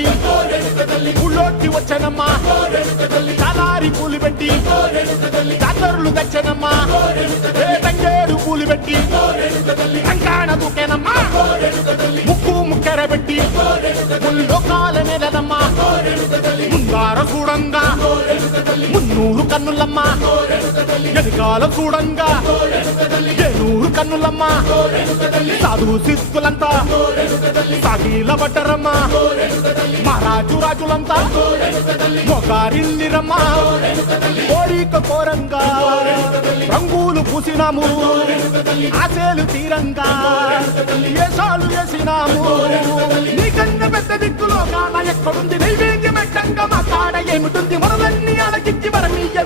పెట్టి ఊళ్ళోకి వచ్చానమ్మా చాలారి పూలు పెట్టి జాతరులు తెచ్చానమ్మా తంగేడు పూలు పెట్టి కంకాణ దూకేనమ్మా ముక్కు ముక్కెర పెట్టి ముల్లోకాల నెలనమ్మా ముందార చూడంగా మున్నూరు కన్నులమ్మా ఎదికాల చూడంగా ఏనూరు కన్నులమ్మా సాధు సిద్ధులంతా సాగిల పడ్డరమ్మా మహారాజు రాజులంతా మొగారిల్లిరమ్మా కోరిక కోరంగా రంగులు పూసినాము ఆశలు తీరంగా ఏసాలు వేసినాము నీకన్నా పెద్ద దిక్కులో కాన ఎక్కడుంది నైవేద్యం ఎట్టంగా మా కాడ ఏమిటుంది మొదలన్నీ అలకించి మరమీయ